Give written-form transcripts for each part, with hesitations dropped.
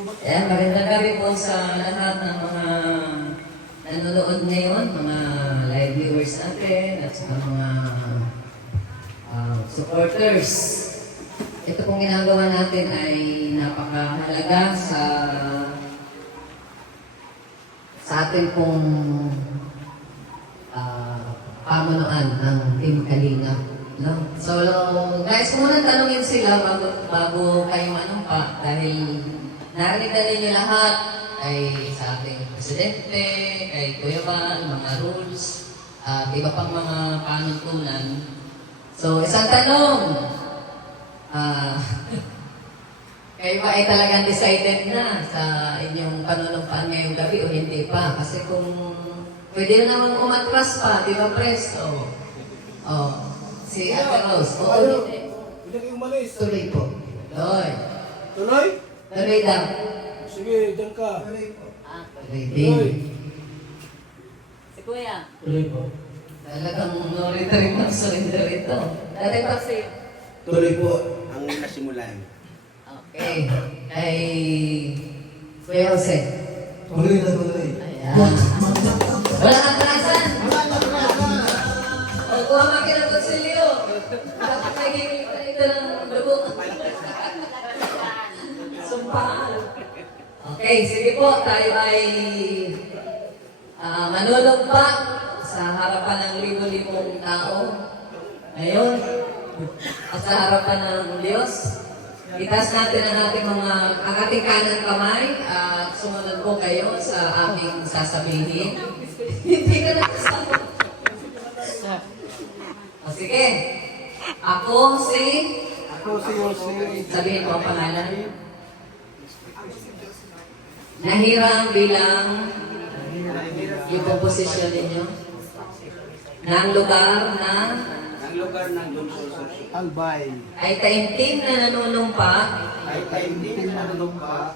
Ayan, magandang gabi po sa lahat ng mga nanonood ngayon, mga live viewers natin, at sa mga supporters. Ito pong ginagawa natin ay napakahalaga sa ating pong pamunuan ng Team Kalinga. No? So, guys, kung muna tanungin sila bago kayo manumpa, dahil narinig na ninyo lahat ay sa ating presidente, kay Kuya Val, mga rules, at iba pang mga panuntunan. So, isang tanong, kayo ba ay talagang decided na sa inyong panunumpaan ngayong gabi o hindi pa? Kasi kung pwede na naman umatras pa, di ba, Pres? Si Ate Rose. Oo, hindi. Hindi kayo umalis. Tuloy po. Tuloy. Tuloy? Tuloy daw. Sige, dyan ka. Tuloy Tuloy. din. Si Kuya. Tuloy po. Talagang rin mag-surrender ito. Dati pa si... Tuloy po ang nasimulan. Okay. Ay... Kuya Jose. Tuloy na tuloy. Ayan. Wala kang trasan. O, kuha makina po si Leo. Dapat may himili pa ito ng dugo. Sumpaan. Okay, sige po. Tayo ay manunumpa sa harapan ng libo-libong tao. Ngayon, at sa harapan ng Diyos, itaas natin ang ating kanang kamay at sumunod po kayo sa aming sasabihin. Hindi ka nakasama. O sige, ako si Jose. sabihin ko ang pangalan. Nahirang bilang yung komposisyon ninyo ng lugar na Ang lugar ng Lungsod Albay. ay taimtim na nanunumpa, ay taimtim na lumpa,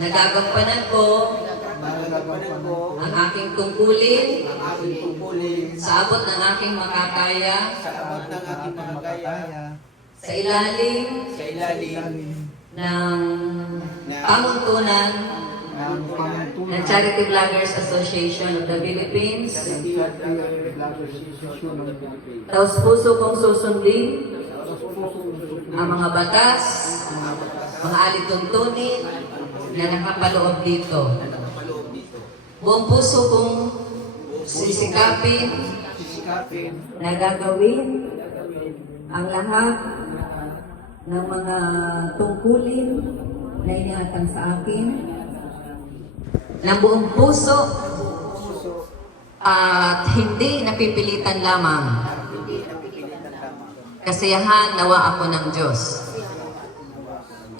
nagagampanan ko nagagampanan ko ang aking tungkulin ang aking tungkulin sa abot ng aking makakaya sa abot ng aking makakaya sa ilalim sa ilalim ng pamuntunan ng Charity Vloggers Association of the Philippines. Taos puso kong susundin ang mga batas, mga alituntunin na nakapaloob dito. Buong puso kong sisikapin na gagawin ang lahat ng mga tungkulin na iniatang sa akin ng buong puso at hindi napipilitan lamang. Kasiyahan nawa ako ng Diyos.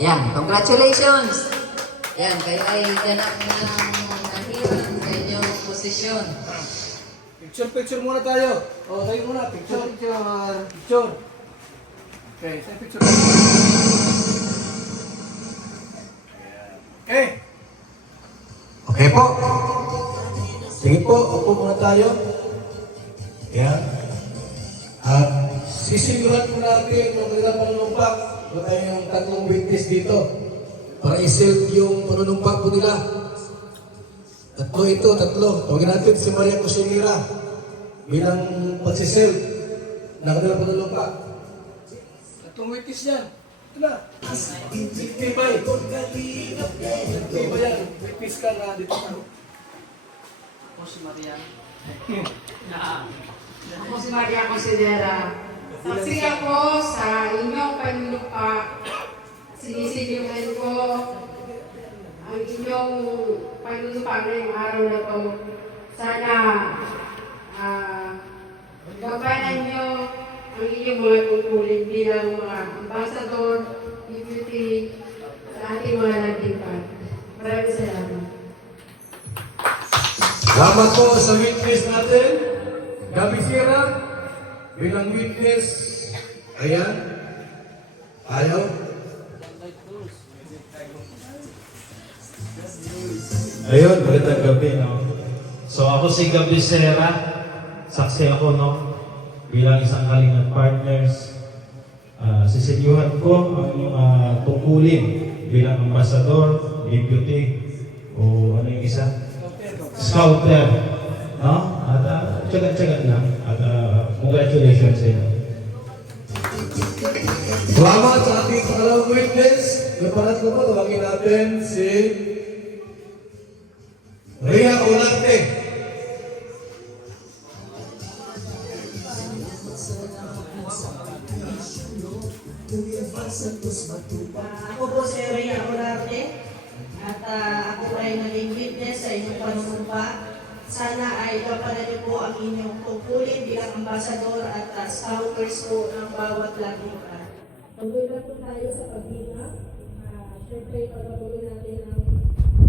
Yan, congratulations! Yan, kayo ay ganap na nahirap sa inyong posisyon. Picture muna tayo. O, tayo muna. Picture. Okay, tayo picture. Okay. Okay po. Sige po, upo muna tayo. Yan. At sisiguran po natin kung kailan panunumpak. Ito tayo yung tatlong witness dito. Para isil yung panunumpak po nila. Tatlo. Tawagin natin si Maria Cosinera bilang pagsisil na kanilang panunumpak. Tatlong witness yan. Ito na. Tibay. Tibay yan. Witness ka na dito. Ako si Maria. Ako si Maria Cosinera. Saksi ako sa inyong panunumpa. Sinisigilan ko ang inyong panunumpa ngayong araw na to. Sana gabanan nyo ang inyong mga tungkulin bilang mga ambassador, deputy, sa ating mga landipan. Maraming salamat. Salamat po sa witness natin. Gabi Sierra, bilang witness. Ayan. Ayaw. Ayun, magandang gabi, no? So ako si Gabi Serra, saksi ako, no? Bilang isang Kalinga Partners, sisenyuhan ko ang tungkulin bilang ambasador deputy, o ano yung isa? Scouter. No? At tsagat-tsagat lang. At congratulations sa inyo. Salamat sa ating pangalawang witness. Yung pangatlo po, tawagin natin si Rhea Olarte. Ako po si Rhea Olarte at ako ay naging witness sa inyong panunumpa. Sana ay gampanan niyo po ang inyong tungkulin bilang ambasador at scouters po ng bawat landipan. Tuloy na po tayo sa paghinga. Siyempre, pagpatuloy natin ang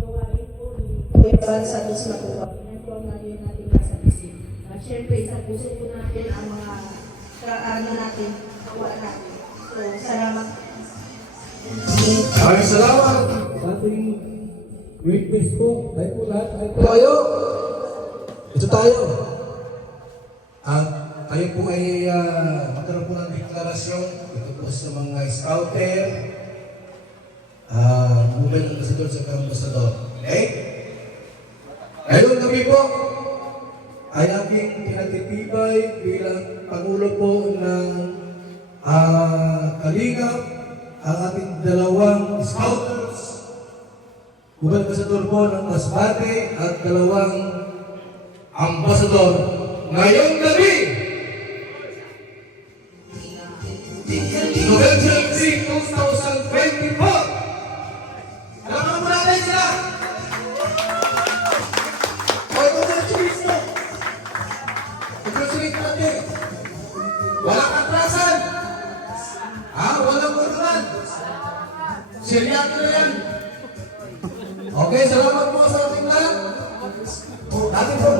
gawain po ni Kuya Santos Matuwa. Yan po ang lagay natin nasa isip. At siyempre, sa puso po natin ang mga kaano natin, gawa natin. So, salamat. Maraming salamat sa ating witness po. Tayo po lahat. Tayo. Ito tayo. At tayo po ay magkaroon po ng deklarasyon. Ito po sa mga scouter, movement ambassador sa ambassador. Okay? Ngayong gabi po ay ating pinagtitibay bilang Pangulo po ng Kalingap ang ating dalawang scouters, movement ambassador po ng Masbate at dalawang ambassador ngayong gabi. November 3, 2024. Alam mo natin sila. Okay, congratulations po. Congratulations natin. Walang atrasan. Walang kurunan. Seryoso na yan. Okay, salamat po sa ating lahat. Dati po.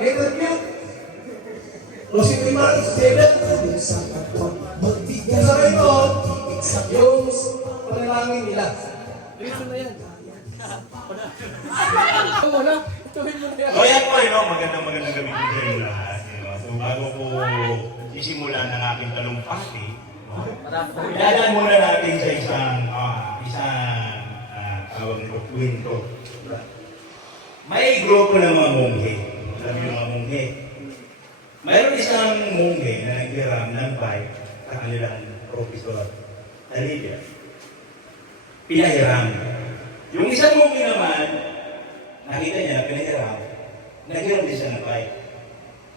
Interview. Closing remarks, David. Kung sabi ko, yung panalangin nila. So yan po, magandang gabi po sa inyo lahat. So bago po isimulan ang aking talumpati, ilalagay muna natin sa isang tawag nito, kwento. May grupo ng mga monghe. Alam niyo mga monghe. Mayroon isang monghe na naghiram ng bike sa kanilang profesor, Alivia. Pinahiram. Yung isang monghe naman, nakita niya na pinahiram, naghiram din siya ng bike.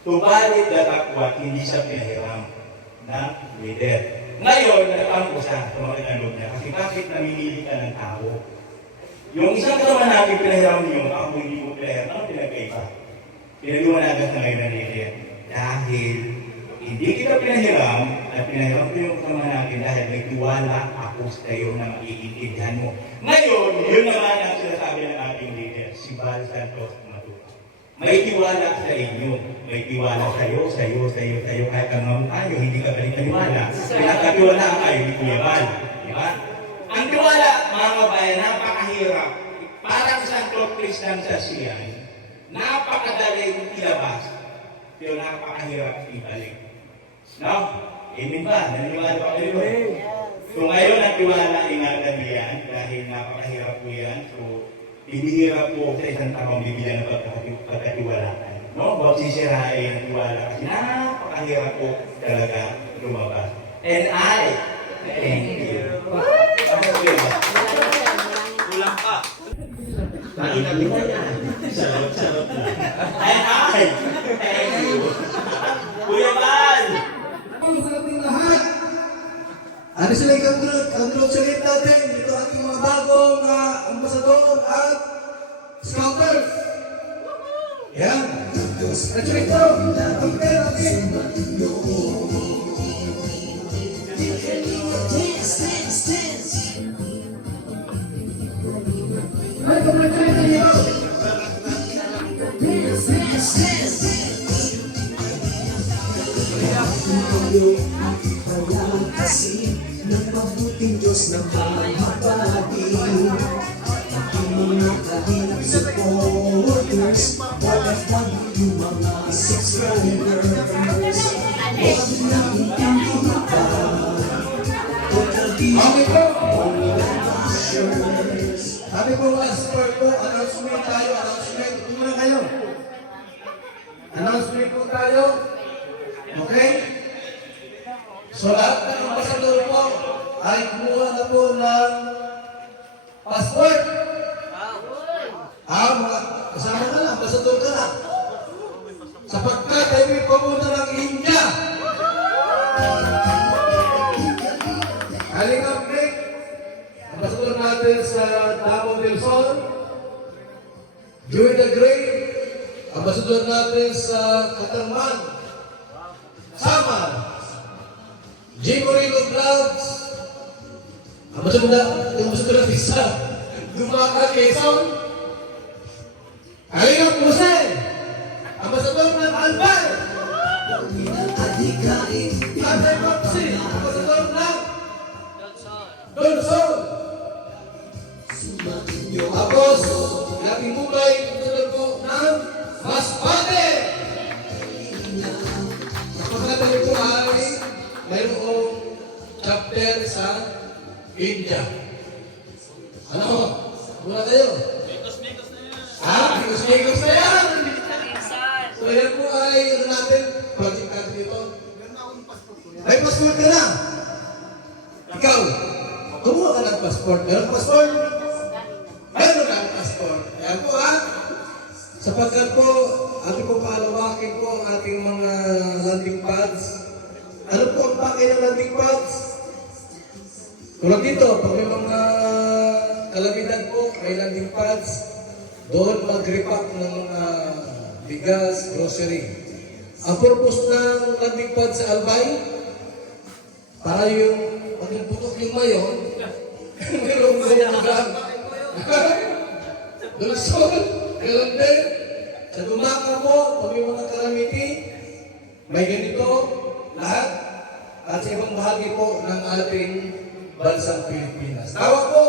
Tubalit datakwat, hindi siya pinahiram ng leader. Ngayon, nakatampo siya sa mga kinalog niya kasi bakit namimili ka ng tao? Yung isang kasama natin pinahiram niyo, ako hindi ko pinahiram, ano pinagkaiba? Pinag-iwanagan sa ngayon ng leader. Dahil hindi kita pinahiram, at pinahiram ko yung kasama natin dahil may tiwala ako sa iyo na maiintindihan mo. Ngayon, yun naman ang sinasabi ng ating leader, si Val Santos Matuwa. May tiwala sa inyo, may tiwala sa iyo, kahit ang mga tayo, hindi ka paniniwala. Pinagkatiwala kayo ni Kuya Val. Di ba? Ang tiwala, mga kabayan, napakahirap. Parang San Clotis lang sa siyan, napakadaling ilabas, pero napakahirap ibalik. No? Amen ba? Naniniwala pa kayo? So ngayon, ang tiwala, ingatan niyan, dahil napakahirap po yan. So, ibihirap po sa isang taong bibigyan ng pagkatiwalaan. No? Huwag sisirain ang tiwala kasi napakahirap po talaga lumabas. And I thank you. Ano po yun? Kulang pa. Nakita kita yan. Sarap na. And I thank you. Kuya Val! Sa ating lahat. Ano sila yung congratulate natin dito ating mga bagong ambasador at scouters. Yan. Congratulate po. Ay, congratulate niyo. Kasi ng mabuting Diyos na mahabagi aking mga kahilap supporters, OFW mga subscribers, huwag nang Okay po. Sabi po last word po, announcement tayo, announcement. Muna kayo. Announcement po tayo. Okay? So lahat ng ambasador po ay kumuha na po ng passport. Mga kasama ka na, ambasador ka na. Sapagkat ay may pumunta ng India. Aling update, ambasador natin sa Davao del Sol, Joey the Great, ambasador natin sa Katarman, Samar, Jim Moreno Vlogs, ambasador natin sa Dumaca, Quezon, Alingap Jose, ambasador ng Albay, Tatay Popsi, ambasador ng Donsol. Tapos, Laking Mumbai, ambasador po ng Masbate. Kapagkatali po ay mayroong chapter sa India. Ano? Muna kayo. Mikos na yan! So yan po ay ano natin, project natin dito. May passport ka na! Ikaw, kumuha ka ng passport. Meron passport? Meron ka ng passport. Ayan po ha. Sapagkat po, ating po palawakin po ang ating mga landing pads. Ano po ang pakay ng landing pads? Tulad dito, pag may mga kalamidad po, may landing pads. Doon mag-repack ng mga bigas, grocery. Ang purpose ng landing pad sa Albay, para yung pag nagputok yung mayon, mayroong lugar. Dulsol, ganoon din. Sa Dumaca po, pag may mga calamity, may ganito, lahat. At sa ibang bahagi po ng ating bansang Pilipinas. Tawa po,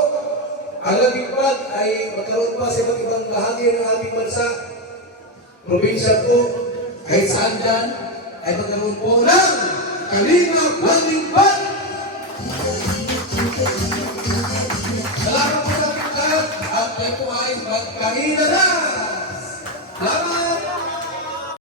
ang landing pad ay magkaroon pa sa ibang bahagi ng ating bansa. Probinsya po, kahit saan dyan, ay magkaroon po ng Kalingap Landing Pad!